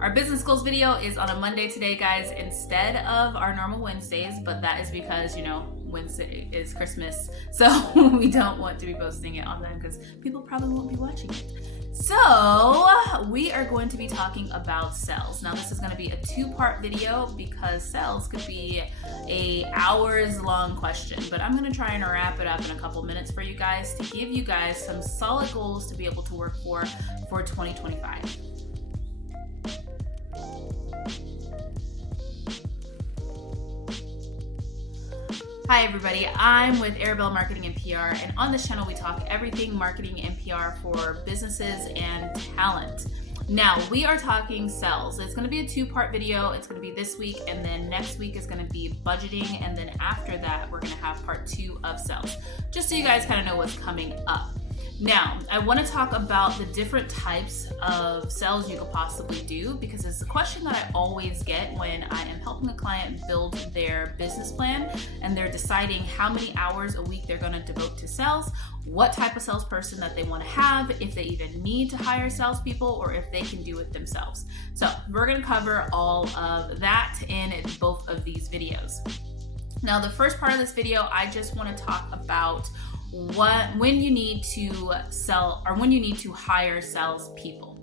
Our business goals video is on a Monday today, guys, instead of our normal Wednesdays, but that is because, Wednesday is Christmas, so we don't want to be posting it on them because people probably won't be watching it. So we are going to be talking about sales. Now this is going to be a two-part video because sales could be a hours-long question, but I'm going to try and wrap it up in a couple minutes for you guys to give you guys some solid goals to be able to work for 2025. Hi everybody, I'm with Arabella Marketing and PR, and on this channel we talk everything marketing and PR for businesses and talent. Now, we are talking sales. It's going to be a two-part video. It's going to be this week, and then next week is going to be budgeting, and then after that we're going to have part 2 of sales, just so you guys kind of know what's coming up. Now, I want to talk about the different types of sales you could possibly do, because it's a question that I always get when I am helping a client build their business plan and they're deciding how many hours a week they're going to devote to sales, what type of salesperson that they want to have, if they even need to hire salespeople or if they can do it themselves. So we're going to cover all of that in both of these videos. Now, the first part of this video, I just want to talk about when you need to sell or when you need to hire salespeople.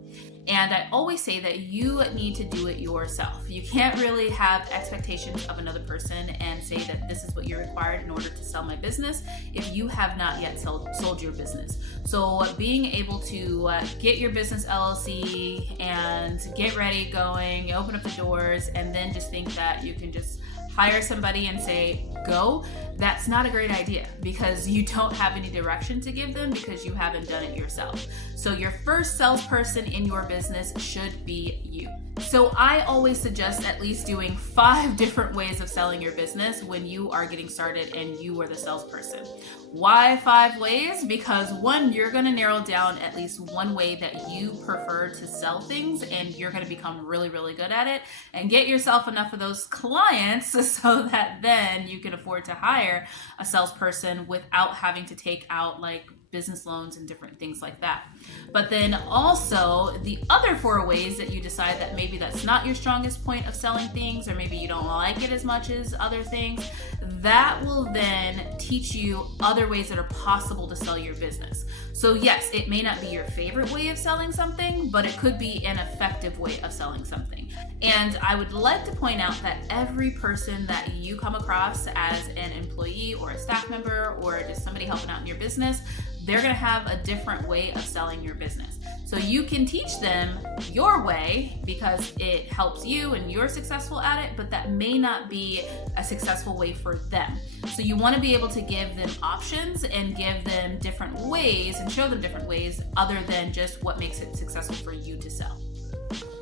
And I always say that you need to do it yourself. You can't really have expectations of another person and say that this is what you're required in order to sell my business if you have not yet sold your business. So being able to get your business LLC and get ready going, open up the doors, and then just think that you can just hire somebody and say, go, that's not a great idea because you don't have any direction to give them because you haven't done it yourself. So your first salesperson in your business should be you. So I always suggest at least doing 5 different ways of selling your business when you are getting started and you are the salesperson. Why 5 ways? Because one, you're going to narrow down at least one way that you prefer to sell things, and you're going to become really, really good at it and get yourself enough of those clients so that then you can afford to hire a salesperson without having to take out like business loans and different things like that. But then also the other 4 ways that you decide that maybe that's not your strongest point of selling things, or maybe you don't like it as much as other things, that will then teach you other ways that are possible to sell your business. So yes, it may not be your favorite way of selling something, but it could be an effective way of selling something. And I would like to point out that every person that you come across as an employee or a staff member or just somebody helping out in your business, they're going to have a different way of selling your business. So you can teach them your way because it helps you and you're successful at it, but that may not be a successful way for them. So you want to be able to give them options and give them different ways and show them different ways other than just what makes it successful for you to sell.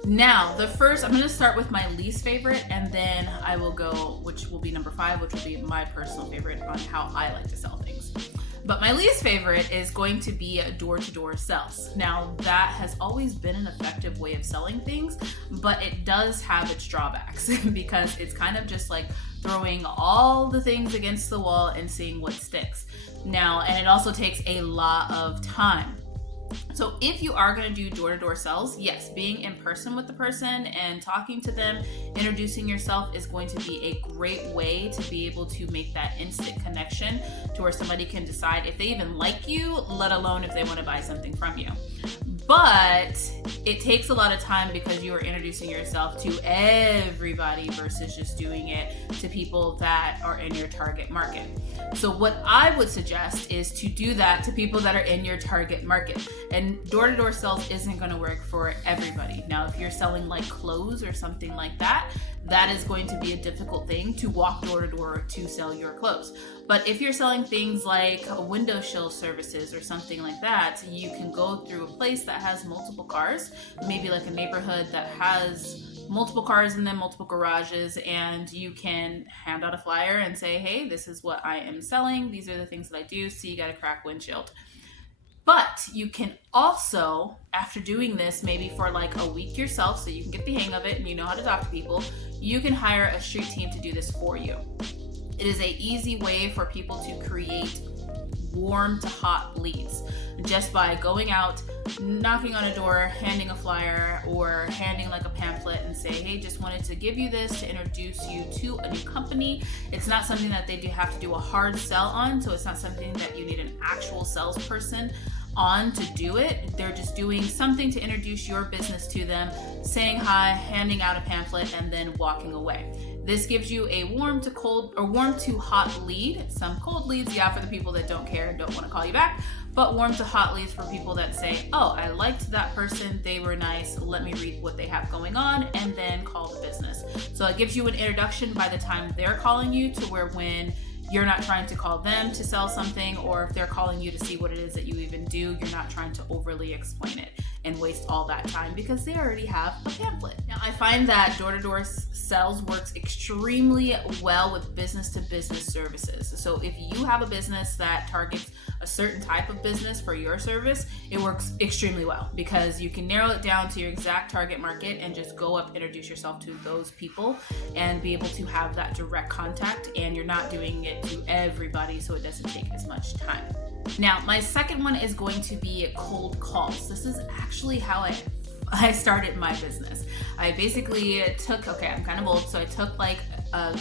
Now, I'm going to start with my least favorite, and then I will go, which will be number 5, which will be my personal favorite on how I like to sell things. But my least favorite is going to be door-to-door sales. Now, that has always been an effective way of selling things, but it does have its drawbacks because it's kind of just like throwing all the things against the wall and seeing what sticks. Now, and it also takes a lot of time. So if you are going to do door-to-door sales, yes, being in person with the person and talking to them, introducing yourself is going to be a great way to be able to make that instant connection to where somebody can decide if they even like you, let alone if they want to buy something from you. But it takes a lot of time because you are introducing yourself to everybody versus just doing it to people that are in your target market. So what I would suggest is to do that to people that are in your target market. And door-to-door sales isn't going to work for everybody. Now, if you're selling like clothes or something like that, that is going to be a difficult thing to walk door to door to sell your clothes. But if you're selling things like window shield services or something like that, you can go through a place that has multiple cars, maybe like a neighborhood that has multiple cars in them, multiple garages, and you can hand out a flyer and say, hey, this is what I am selling. These are the things that I do. So you got a cracked windshield. But you can also, after doing this maybe for like a week yourself, so you can get the hang of it and you know how to talk to people, you can hire a street team to do this for you. It is an easy way for people to create warm to hot leads just by going out, knocking on a door, handing a flyer, or handing like a pamphlet and say, hey, just wanted to give you this to introduce you to a new company. It's not something that they do have to do a hard sell on, so it's not something that you need an actual salesperson on to do it. They're just doing something to introduce your business to them, saying hi, handing out a pamphlet, and then walking away. This gives you a warm to cold or warm to hot lead. Some cold leads, yeah, for the people that don't care and don't want to call you back, but warm to hot leads for people that say, oh, I liked that person, they were nice, let me read what they have going on, and then call the business. So it gives you an introduction by the time they're calling you, to where when you're not trying to call them to sell something, or if they're calling you to see what it is that you even do, you're not trying to overly explain it and waste all that time because they already have a pamphlet. Now, I find that door-to-door sales works extremely well with business-to-business services. So if you have a business that targets a certain type of business for your service, it works extremely well because you can narrow it down to your exact target market and just go up, introduce yourself to those people and be able to have that direct contact, and you're not doing it to everybody, so it doesn't take as much time. Now, my second one is going to be cold calls. This is actually how I started my business. I basically took, I'm kind of old, so I took like a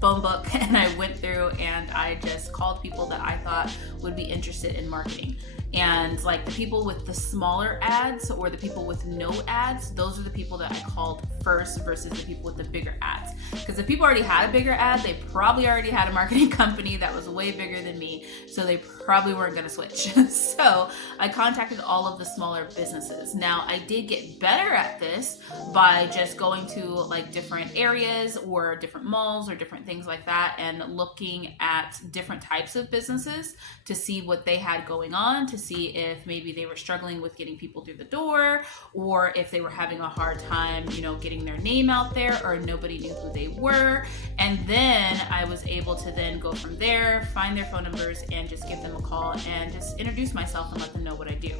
phone book and I went through and I just called people that I thought would be interested in marketing. And like the people with the smaller ads or the people with no ads, those are the people that I called first versus the people with the bigger ads. Because if people already had a bigger ad, they probably already had a marketing company that was way bigger than me, so they probably weren't going to switch. So I contacted all of the smaller businesses. Now, I did get better at this by just going to like different areas or different malls or different things like that and looking at different types of businesses to see what they had going on, to see if maybe they were struggling with getting people through the door, or if they were having a hard time, getting their name out there, or nobody knew who they were. And then I was able to then go from there, find their phone numbers, and just give them a call and just introduce myself and let them know what I do.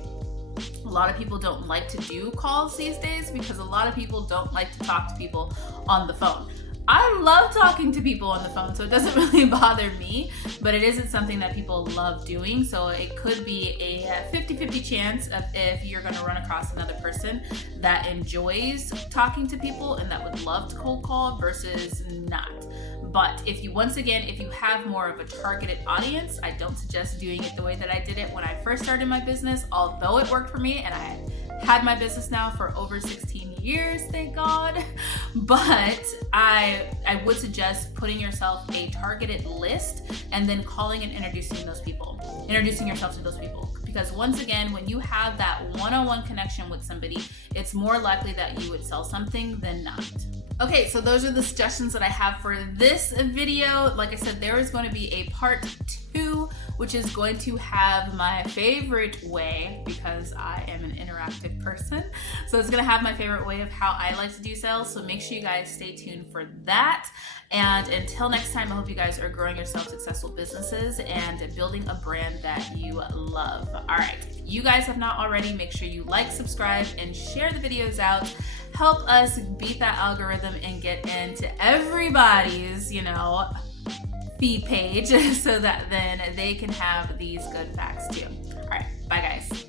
A lot of people don't like to do calls these days because a lot of people don't like to talk to people on the phone. I love talking to people on the phone, so it doesn't really bother me, but it isn't something that people love doing. So it could be a 50-50 chance of if you're going to run across another person that enjoys talking to people and that would love to cold call versus not. But if you have more of a targeted audience, I don't suggest doing it the way that I did it when I first started my business, although it worked for me and I had my business now for over 16 years, thank God. But I would suggest putting yourself a targeted list and then calling and introducing yourself to those people. Because once again, when you have that one-on-one connection with somebody, it's more likely that you would sell something than not. Okay, so those are the suggestions that I have for this video. Like I said, there is going to be a part 2, which is going to have my favorite way, because I am an interactive person. So it's going to have my favorite way of how I like to do sales. So make sure you guys stay tuned for that. And until next time, I hope you guys are growing yourself successful businesses and building a brand that you love. All right, if you guys have not already, make sure you like, subscribe, and share the videos out. Help us beat that algorithm and get into everybody's, feed page so that then they can have these good facts too. All right, bye guys.